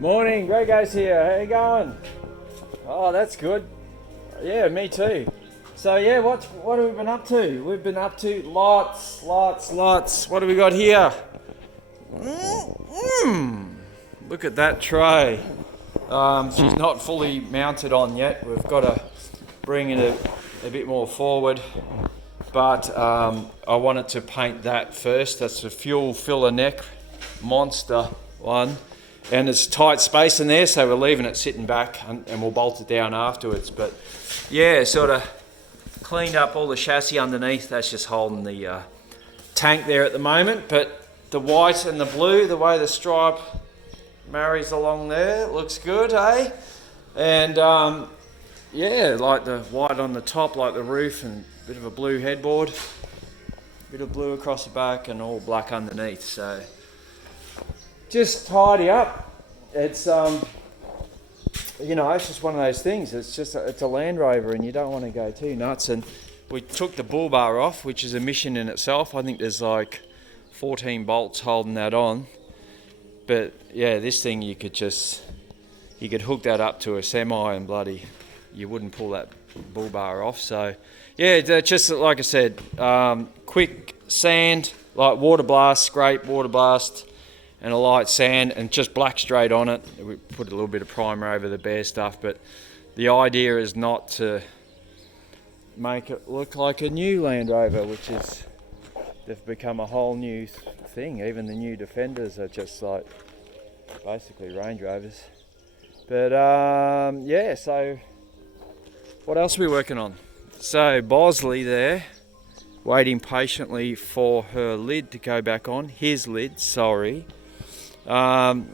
Morning, Grego's here. How you going? Oh, that's good. Yeah, me too. So yeah, what have we been up to? We've been up to lots. What have we got here? Look at that tray. She's not fully mounted on yet. We've got to bring it a bit more forward. But I wanted to paint that first. That's a fuel filler neck monster one. And it's tight space in there, so we're leaving it sitting back and we'll bolt it down afterwards. But yeah, sort of cleaned up all the chassis underneath. That's just holding the tank there at the moment. But the white and the blue, the way the stripe marries along there, looks good, eh? And yeah, like the white on the top, like the roof, and a bit of a blue headboard. A bit of blue across the back and all black underneath. So just tidy up. It's you know, it's just one of those things. It's a Land Rover, and you don't want to go too nuts. And we took the bull bar off, which is a mission in itself. I think there's like 14 bolts holding that on. But yeah, this thing you could hook that up to a semi and bloody, you wouldn't pull that bull bar off. So yeah, just like I said, quick sand, like water blast, scrape, water blast, and a light sand, and just black straight on it. We put a little bit of primer over the bare stuff, but the idea is not to make it look like a new Land Rover, which is, they've become a whole new thing. Even the new Defenders are just like basically Range Rovers. But yeah, so what else are we working on? So Bosley there, waiting patiently for her lid to go back on. His lid, sorry.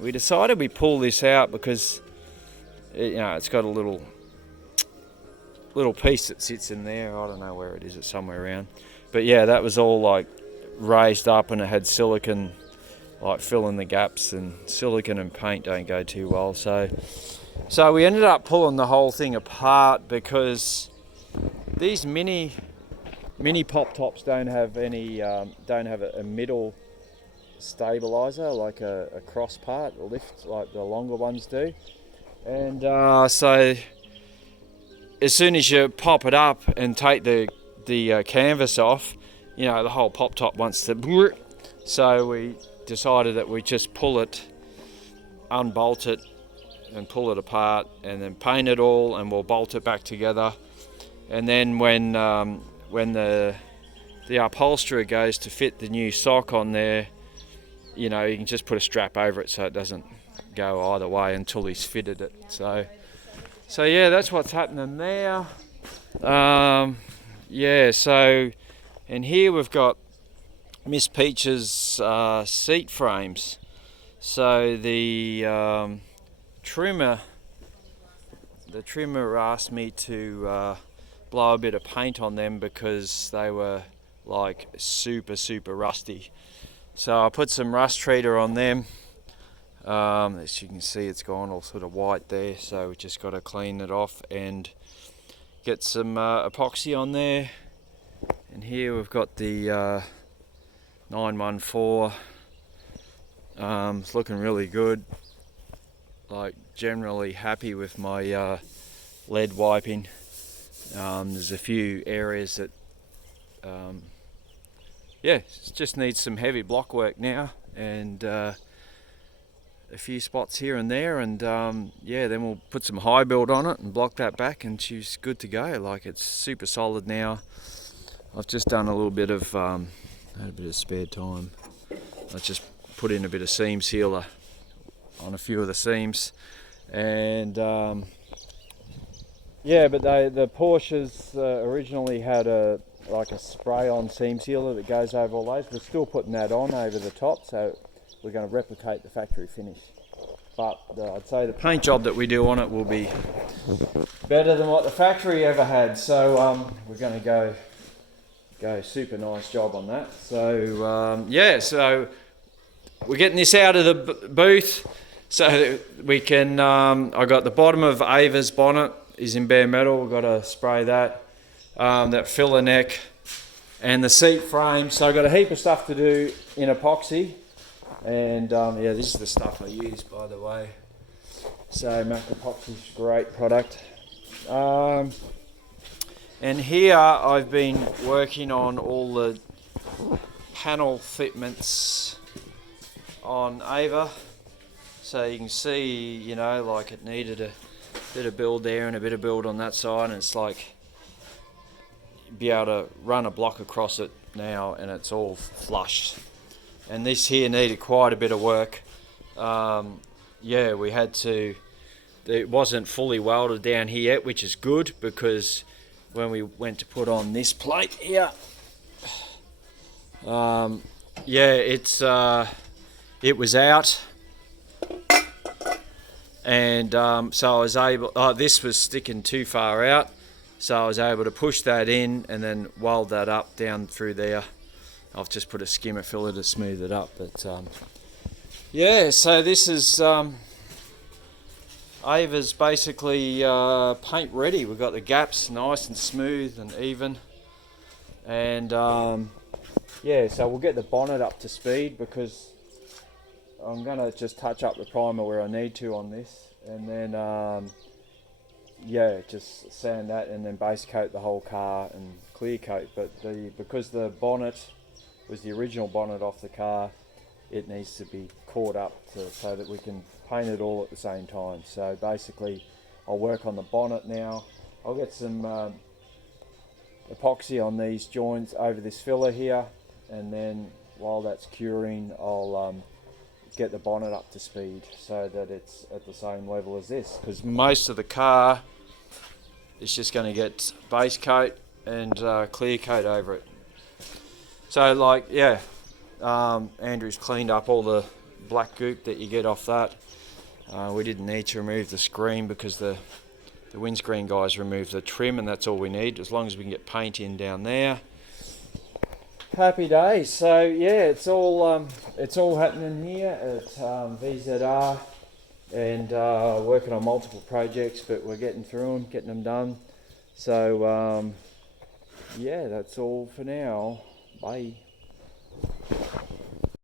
We decided we pull this out because it's got a little piece that sits in there. I don't know where it is. It's somewhere around. But yeah, that was all like raised up, and it had silicone like filling the gaps, and silicone and paint don't go too well. So we ended up pulling the whole thing apart because these mini pop tops don't have any don't have a middle stabilizer, like a cross part, a lift like the longer ones do. And so as soon as you pop it up and take the canvas off, you know, the whole pop top wants to. So we decided that we just pull it, unbolt it, and pull it apart, and then paint it all, and we'll bolt it back together. And then when the upholsterer goes to fit the new sock on there, you know, you can just put a strap over it so it doesn't go either way until he's fitted it. So yeah, that's what's happening there. Yeah, so, and here we've got Miss Peach's seat frames. So the trimmer asked me to blow a bit of paint on them because they were like super rusty. So I put some rust treater on them. As you can see, it's gone all sort of white there, so we just got to clean it off and get some epoxy on there. And here we've got the 914. It's looking really good. Like, generally happy with my lead wiping. There's a few areas that yeah, it just needs some heavy block work now, and a few spots here and there, and yeah, then we'll put some high build on it and block that back, and she's good to go. Like, it's super solid now. I've just done a little bit of had a bit of spare time. I just put in a bit of seam sealer on a few of the seams, and yeah, but the Porsches originally had a spray-on seam sealer that goes over all those. We're still putting that on over the top, so we're going to replicate the factory finish. But I'd say the paint job that we do on it will be better than what the factory ever had. So we're going to go super nice job on that. So yeah, so we're getting this out of the booth so that we can. I got the bottom of Ava's bonnet is in bare metal. We've got to spray that. That filler neck and the seat frame. So I've got a heap of stuff to do in epoxy, and yeah, this is the stuff I use, by the way. So Mac Epoxy's a great product. And here I've been working on all the panel fitments on Ava. So you can see, you know, like it needed a bit of build there and a bit of build on that side, and it's like be able to run a block across it now and it's all flush. And this here needed quite a bit of work. Yeah, we had to, it wasn't fully welded down here yet, which is good, because when we went to put on this plate here, yeah, it was out, and so I was able, this was sticking too far out, so I was able to push that in and then weld that up down through there. I've just put a skimmer filler to smooth it up, but yeah, so this is Ava's basically paint ready. We've got the gaps nice and smooth and even, and yeah, so we'll get the bonnet up to speed, because I'm going to just touch up the primer where I need to on this, and then yeah, just sand that and then base coat the whole car and clear coat. But because the bonnet was the original bonnet off the car, it needs to be caught up so that we can paint it all at the same time. So basically I'll work on the bonnet now. I'll get some epoxy on these joints over this filler here, and then while that's curing I'll get the bonnet up to speed so that it's at the same level as this, because most of the car is just going to get base coat and clear coat over it. So like, yeah, Andrew's cleaned up all the black goop that you get off that. We didn't need to remove the screen because the windscreen guys removed the trim, and that's all we need, as long as we can get paint in down there. Happy days. So yeah, it's all happening here at VZR, and working on multiple projects, but we're getting through them, getting them done. So yeah, that's all for now. Bye.